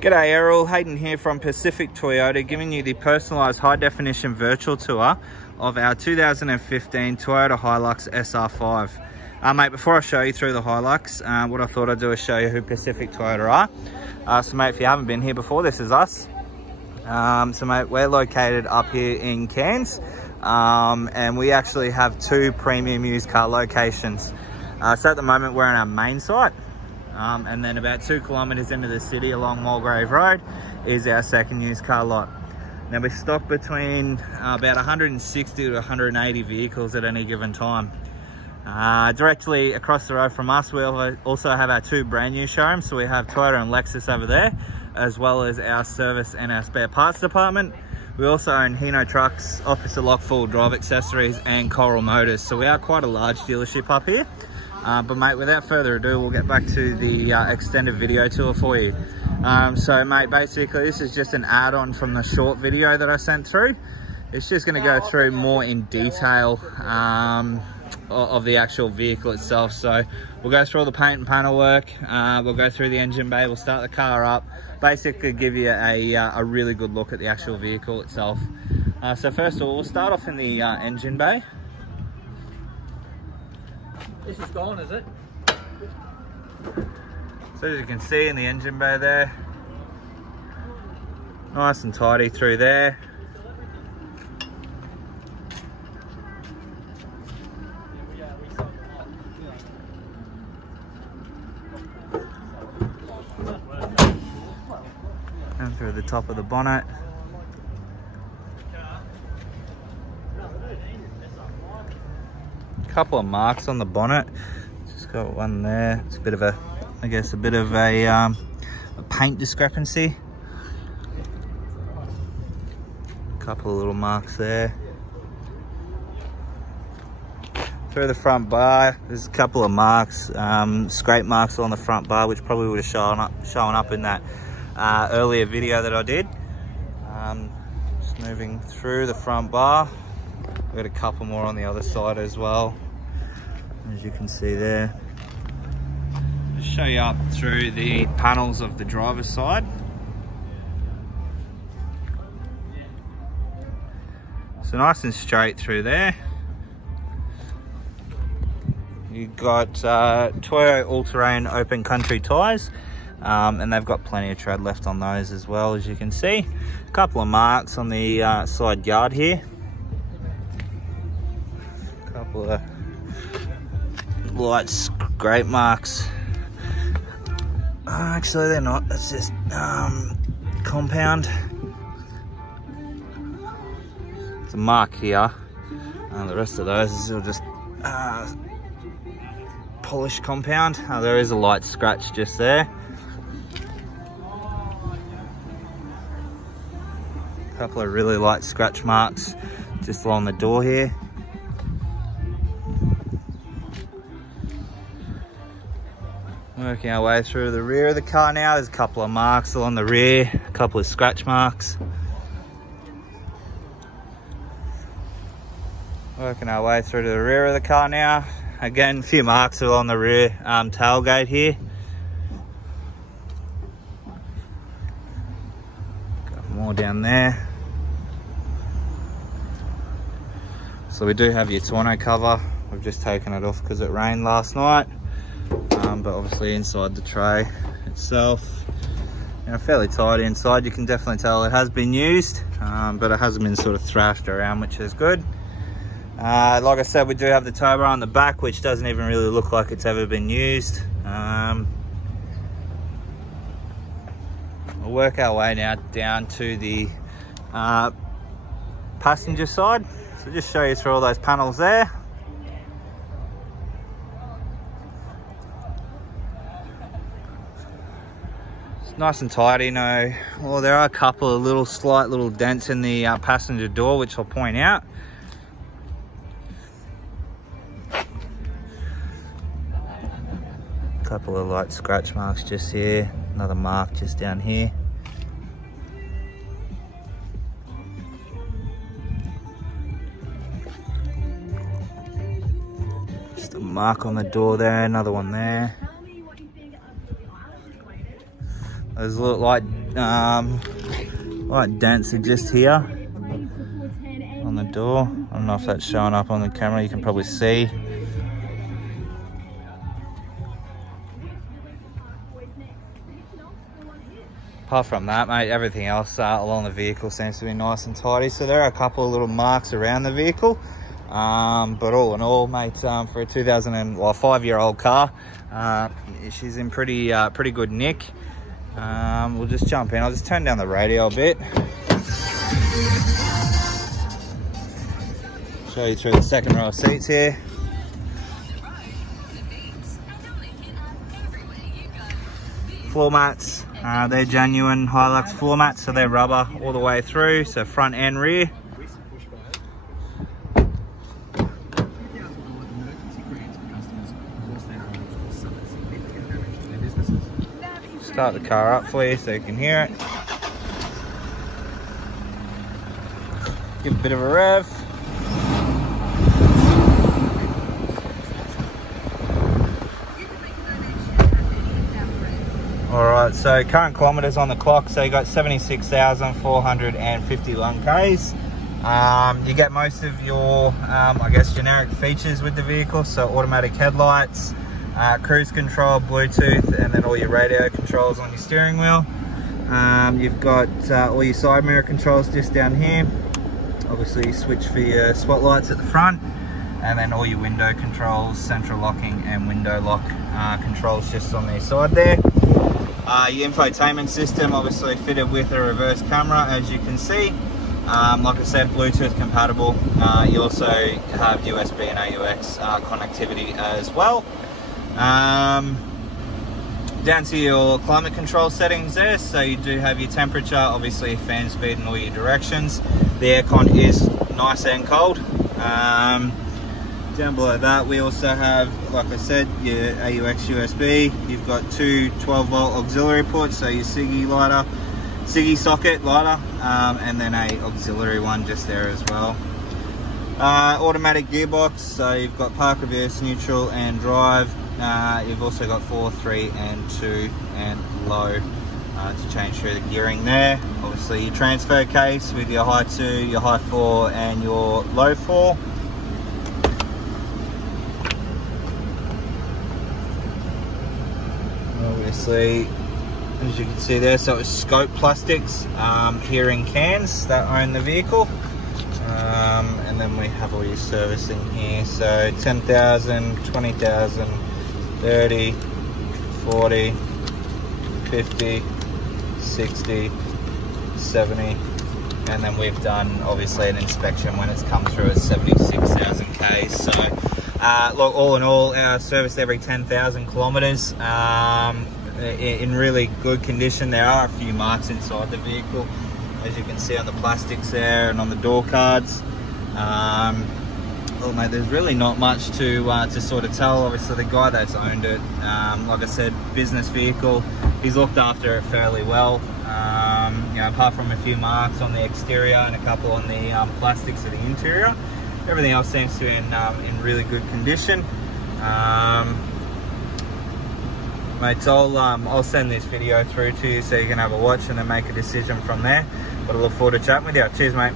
G'day Errol, Hayden here from Pacific Toyota, giving you the personalised high-definition virtual tour of our 2015 Toyota Hilux SR5. Mate, before I show you through the Hilux, what I thought I'd do is show you who Pacific Toyota are. So mate, if you haven't been here before, this is us. So mate, we're located up here in Cairns, and we actually have two premium used car locations. So at the moment we're on our main site. And then about 2 kilometres into the city along Walkaround Road is our second used car lot. Now we stock between about 160 to 180 vehicles at any given time. Directly across the road from us, we also have our two brand new showrooms. So we have Toyota and Lexus over there, as well as our service and our spare parts department. We also own Hino Trucks, Officer Lock, Full Drive Accessories and Coral Motors. So we are quite a large dealership up here. But mate, without further ado, we'll get back to the extended video tour for you. So mate, basically this is just an add-on from the short video that I sent through. It's just going to go through more in detail of the actual vehicle itself. So we'll go through all the paint and panel work, we'll go through the engine bay, we'll start the car up, basically give you a really good look at the actual vehicle itself. So first of all, we'll start off in the engine bay. This is gone, is it? So as you can see in the engine bay there, nice and tidy through there. And through the top of the bonnet. Couple of marks on the bonnet, just got one there. It's a bit of a, I guess a bit of a paint discrepancy. Couple of little marks there. Through the front bar, there's a couple of marks, scrape marks on the front bar, which probably would have shown up in that earlier video that I did. Just moving through the front bar, we've got a couple more on the other side as well, as you can see there. Just show you up through the panels of the driver's side. So nice and straight through there. You've got Toyo all-terrain open country tyres, and they've got plenty of tread left on those as well, as you can see. A couple of marks on the side guard here. Couple of light scrape marks. Actually they're not, that's just compound. It's a mark here. The rest of those are just polished compound. There is a light scratch just there. A couple of really light scratch marks just along the door here. Working our way through the rear of the car now. There's a couple of marks along the rear, a couple of scratch marks. Working our way through to the rear of the car now. Again, a few marks along the rear tailgate here. Got more down there. So we do have your tonneau cover. We've just taken it off because it rained last night. But obviously inside the tray itself, you know, fairly tidy inside. You can definitely tell it has been used, but it hasn't been sort of thrashed around, which is good. Like I said, we do have the tow bar on the back, which doesn't even really look like it's ever been used. We'll work our way now down to the passenger side. So just show you through all those panels there. Nice and tidy, no. Well, there are a couple of slight little dents in the passenger door, which I'll point out. Couple of light scratch marks just here. Another mark just down here. Just a mark on the door there, another one there. There's a little light dents exist here on the door. I don't know if that's showing up on the camera, you can probably see. Apart from that, mate, everything else along the vehicle seems to be nice and tidy. So there are a couple of little marks around the vehicle. But all in all, mate, for a 5-year-old car, she's in pretty good nick. We'll just jump in. I'll just turn down the radio a bit. Show you through the second row of seats here. Floor mats, they're genuine Hilux floor mats, so they're rubber all the way through, so front and rear. Start the car up for you so you can hear it. Give it a bit of a rev. Alright, so current kilometres on the clock, so you got 76,451 Ks. You get most of your, I guess, generic features with the vehicle, so automatic headlights, cruise control, Bluetooth, and then all your radio controls on your steering wheel. You've got all your side mirror controls just down here. Obviously, switch for your spotlights at the front, and then all your window controls, central locking and window lock controls just on the side there. Your infotainment system obviously fitted with a reverse camera, as you can see. Like I said, Bluetooth compatible. You also have USB and AUX connectivity as well. Down to your climate control settings there, so you do have your temperature, obviously fan speed and all your directions. The aircon is nice and cold. Down below that we also have, like I said, your AUX USB. You've got two 12-volt auxiliary ports, so your SIGGI socket lighter, and then a auxiliary one just there as well. Automatic gearbox, so you've got park, reverse, neutral and drive. You've also got 4, 3 and 2 and low to change through the gearing there. Obviously your transfer case with your high 2, your high 4 and your low 4. Obviously, as you can see there, so it's scope plastics here in Cairns that own the vehicle. And then we have all your servicing here, so 10,000, 20,000, 30, 40, 50, 60, 70, and then we've done obviously an inspection when it's come through at 76,000 Ks. So look, all in all, serviced every 10,000 kilometres, in really good condition. There are a few marks inside the vehicle, as you can see on the plastics there and on the door cards. Well, mate, there's really not much to sort of tell. Obviously, the guy that's owned it, like I said, business vehicle, he's looked after it fairly well. You know, apart from a few marks on the exterior and a couple on the plastics of the interior, everything else seems to be in really good condition. Mate, I'll send this video through to you so you can have a watch and then make a decision from there. But I look forward to chatting with you. Cheers, mate.